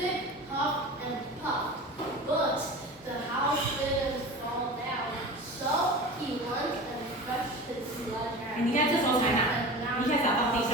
pig huffed and puffed, but the house didn't fall down. So he went and fetched his sledgehammer. 你看这时候才哪？你一开始要放地上。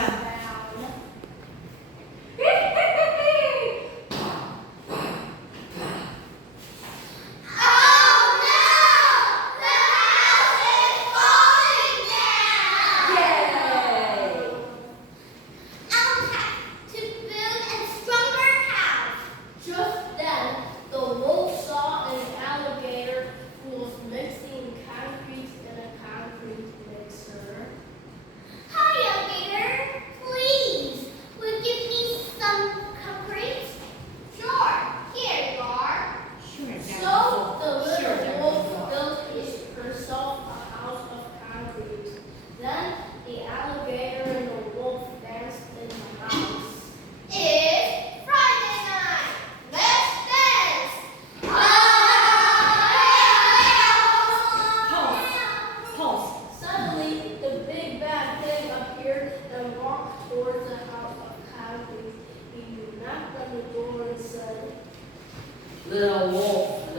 Little wolf,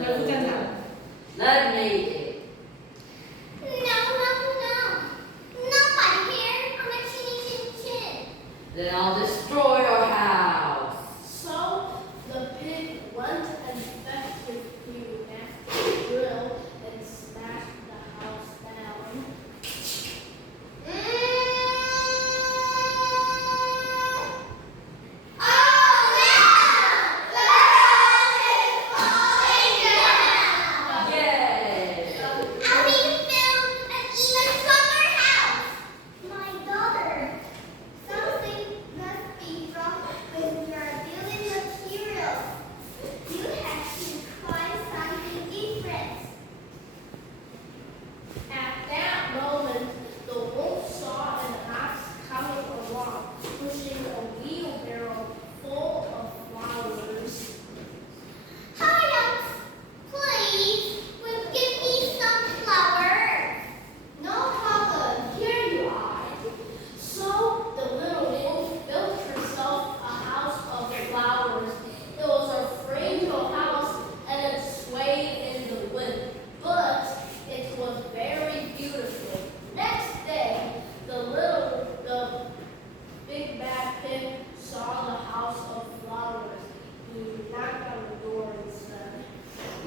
let me eat. No. Nobody here. I'm a chinny chin. Then I'll destroy your house. So the pig went and fetched his new nasty drill and smashed the house down.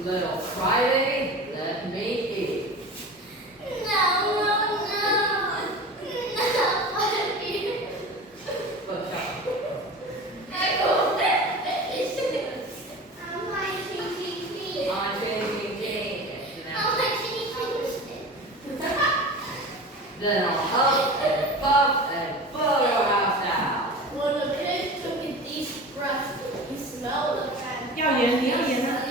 Little crybaby, let me eat. No. But I'm changing king. Then I'll huff and puff and blow your house down. When the pig took a deep breath, he smelled the pan. 要圆，你要圆啊。